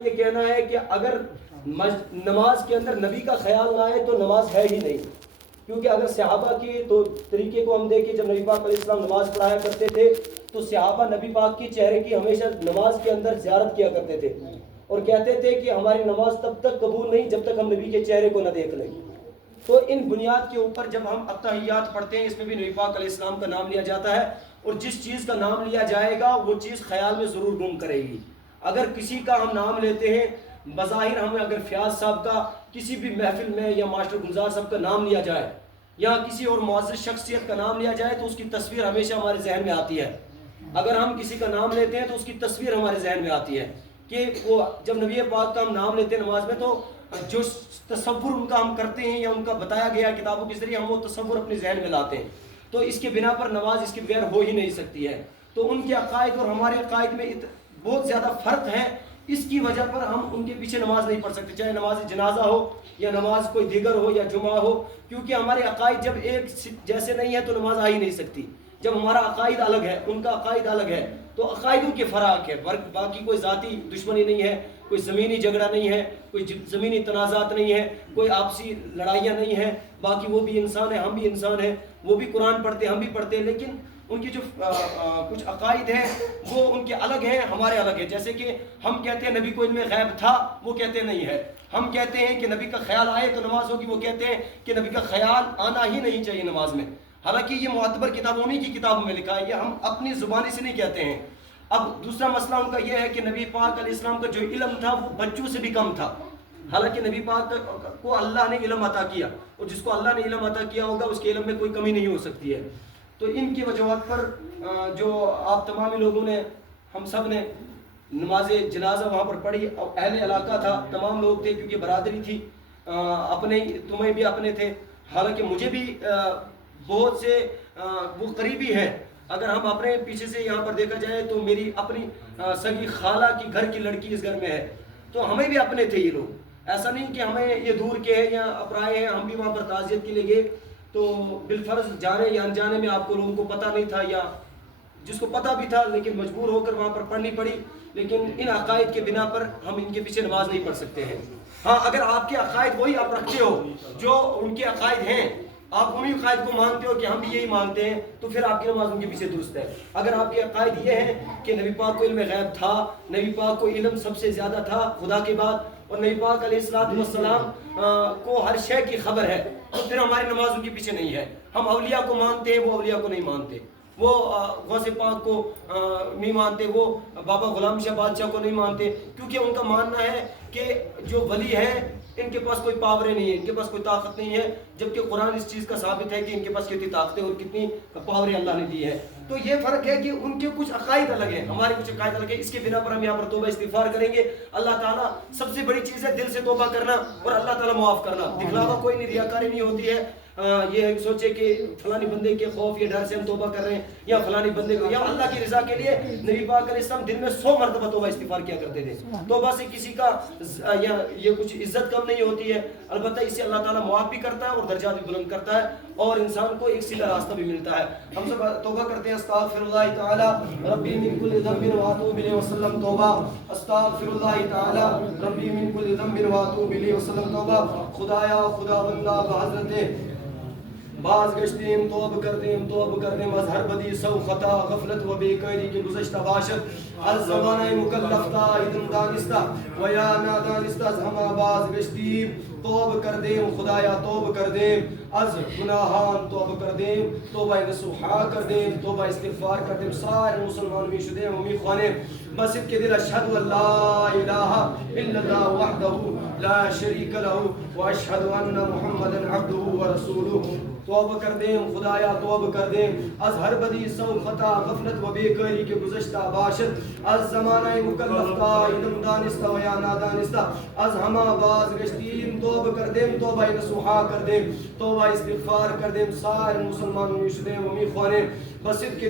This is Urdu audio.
یہ کہنا ہے کہ اگر نماز کے اندر نبی کا خیال نہ آئے تو نماز ہے ہی نہیں، کیونکہ اگر صحابہ کے تو طریقے کو ہم دیکھیں، جب نبی پاک علیہ السلام نماز پڑھایا کرتے تھے تو صحابہ نبی پاک کے چہرے کی ہمیشہ نماز کے اندر زیارت کیا کرتے تھے اور کہتے تھے کہ ہماری نماز تب تک قبول نہیں جب تک ہم نبی کے چہرے کو نہ دیکھ لیں۔ تو ان بنیاد کے اوپر جب ہم التحیات پڑھتے ہیں، اس میں بھی نبی پاک علیہ السلام کا نام لیا جاتا ہے، اور جس چیز کا نام لیا جائے گا وہ چیز خیال میں ضرور گم کرے گی۔ اگر کسی کا ہم نام لیتے ہیں، بظاہر ہمیں اگر فیاض صاحب کا کسی بھی محفل میں یا ماسٹر گلزار صاحب کا نام لیا جائے یا کسی اور معزز شخصیت کا نام لیا جائے تو اس کی تصویر ہمیشہ ہمارے ذہن میں آتی ہے۔ اگر ہم کسی کا نام لیتے ہیں تو اس کی تصویر ہمارے ذہن میں آتی ہے کہ وہ جب نبی پاک کا ہم نام لیتے ہیں نماز میں تو جو تصور ان کا ہم کرتے ہیں یا ان کا بتایا گیا کتابوں کے ذریعے ہم وہ تصور اپنے ذہن میں لاتے ہیں، تو اس کے بنا پر نماز اس کے بغیر ہو ہی نہیں سکتی ہے۔ تو ان کے عقائد اور ہمارے عقائد میں بہت زیادہ فرق ہے، اس کی وجہ پر ہم ان کے پیچھے نماز نہیں پڑھ سکتے، چاہے نماز جنازہ ہو یا نماز کوئی دیگر ہو یا جمعہ ہو، کیونکہ ہمارے عقائد جب ایک جیسے نہیں ہے تو نماز آ ہی نہیں سکتی۔ جب ہمارا عقائد الگ ہے، ان کا عقائد الگ ہے، تو عقائدوں کے فرق ہے، باقی کوئی ذاتی دشمنی نہیں ہے، کوئی زمینی جھگڑا نہیں ہے، کوئی زمینی تنازعات نہیں ہے، کوئی آپسی لڑائیاں نہیں ہیں۔ باقی وہ بھی انسان ہیں، ہم بھی انسان ہیں، وہ بھی قرآن پڑھتے ہیں، ہم بھی پڑھتے ہیں، لیکن ان کی جو کچھ عقائد ہیں وہ ان کے الگ ہیں، ہمارے الگ ہیں۔ جیسے کہ ہم کہتے ہیں نبی کو علم غیب تھا، وہ کہتے نہیں ہے۔ ہم کہتے ہیں کہ نبی کا خیال آئے تو نماز ہوگی، وہ کہتے ہیں کہ نبی کا خیال آنا ہی نہیں چاہیے نماز میں، حالانکہ یہ معتبر کتاب انہی کی کتابوں میں لکھا ہے، یہ ہم اپنی زبانی سے نہیں کہتے ہیں۔ اب دوسرا مسئلہ ان کا یہ ہے کہ نبی پاک علیہ السلام کا جو علم تھا وہ بچوں سے بھی کم تھا، حالانکہ نبی پاک کو اللہ نے علم عطا کیا، اور جس کو اللہ نے علم عطا کیا ہوگا اس کے علم میں کوئی کمی نہیں ہو سکتی ہے۔ تو ان کی وجوہات پر جو آپ تمام لوگوں نے، ہم سب نے نماز جنازہ وہاں پر پڑھی، اہل علاقہ تھا، تمام لوگ تھے، کیونکہ برادری تھی، اپنے تمہیں بھی اپنے تھے، حالانکہ مجھے بھی بہت سے وہ قریبی ہیں۔ اگر ہم اپنے پیچھے سے یہاں پر دیکھا جائے تو میری اپنی سگی خالہ کی گھر کی لڑکی اس گھر میں ہے، تو ہمیں بھی اپنے تھے یہ لوگ، ایسا نہیں کہ ہمیں یہ دور کے ہیں یا اپرائے ہیں۔ ہم بھی وہاں پر تعزیت کے لیے گئے تو بالفرض جانے یا انجانے میں آپ کو لوگوں کو پتہ نہیں تھا، یا جس کو پتہ بھی تھا لیکن مجبور ہو کر وہاں پر پڑھنی پڑی، لیکن ان عقائد کے بنا پر ہم ان کے پیچھے نماز نہیں پڑھ سکتے ہیں۔ ہاں، اگر آپ کے عقائد وہی آپ رکھتے ہو جو ان کے عقائد ہیں، آپ انہی عقائد کو مانتے ہو کہ ہم بھی یہی مانتے ہیں، تو پھر آپ کی نماز ان کے پیچھے درست ہے۔ اگر آپ کے عقائد یہ ہیں کہ نبی پاک کو علم غیب تھا، نبی پاک کو علم سب سے زیادہ تھا خدا کے بعد، اور نبی پاک علیہ السلام کو ہر شے کی خبر ہے، تو پھر ہماری نماز ان کے پیچھے نہیں ہے۔ ہم اولیاء کو مانتے ہیں، وہ اولیاء کو نہیں مانتے، وہ غوث پاک کو نہیں مانتے، وہ بابا غلام شاہ بادشاہ کو نہیں مانتے، کیونکہ ان کا ماننا ہے کہ جو ولی ہیں ان کے پاس کوئی پاوریں نہیں ہے، ان کے پاس کوئی طاقت نہیں ہے، جبکہ قرآن اس چیز کا ثابت ہے کہ ان کے پاس کتنی طاقتیں اور کتنی پاوریں اللہ نے دی ہے۔ تو یہ فرق ہے کہ ان کے کچھ عقائد الگ ہیں، ہمارے کچھ عقائد الگ ہیں، اس کے بنا پر ہم یہاں پر توبہ استغفار کریں گے۔ اللہ تعالیٰ سب سے بڑی چیز ہے دل سے توبہ کرنا اور اللہ تعالیٰ معاف کرنا، دکھلاوا کوئی نہیں، ریاکاری نہیں ہوتی ہے۔ یہ سوچے کہ فلانی بندے کے خوف یا ڈر سے ہم توبہ کر رہے ہیں، یا فلانی بندے کو، یا اللہ کی رضا کے لیے نبی پاک علیہ السلام دن میں 100 مرتبہ توبہ استغفار کیا کرتے تھے۔ توبہ سے کسی کا یا یہ کچھ عزت کم نہیں ہوتی ہے، البتہ اسے اللہ تعالیٰ معاف بھی کرتا ہے اور درجات بھی بلند کرتا ہے، اور انسان کو ایک سیدھا راستہ بھی ملتا ہے۔ ہم سب توبہ کرتے ہیں، استغفر اللہ تعالی ربی من کل ذنب واتوب الیہ وسلم توبہ، استغفر اللہ تعالی ربی من کل ذنب واتوب الیہ وسلم توبہ۔ خدایا خدا بندہ بحضرت باز گشتیم توب کردیم از ہر بدی سو خطا غفلت و بے قیدی کے گزشتہ باشد، از زمانہ مکلفتا ادم دانستہ و یا نادانستہ، از ہما باز گشتیم توب کردیم، خدایا توب کردیم، از گناہان توب کردیم، توبہ نصوحا کردیم، توبہ استغفار کردیم، سارے مسلمان بھی شدیم و می خوانیم بسد کے دل اشہد ان لا الہ الا اللہ وحدہ لا شریک لہ و اشہد ان محمدا عبدہ و رسولہ۔ توبہ کردیم خدایا توب کردیم، از ہر بدی سو خطا غفلت و بے قیدی کے گزشتہ باشد، از زمانہ مکلفتا علم دانستہ و یا نادانستہ، از ہما باز گشتیم توب کردیم، توبہ نصوحا کردیم، توبہ استغفار کردیم، سارے مسلمانوں میں شدیم و می خوانیم بسد کے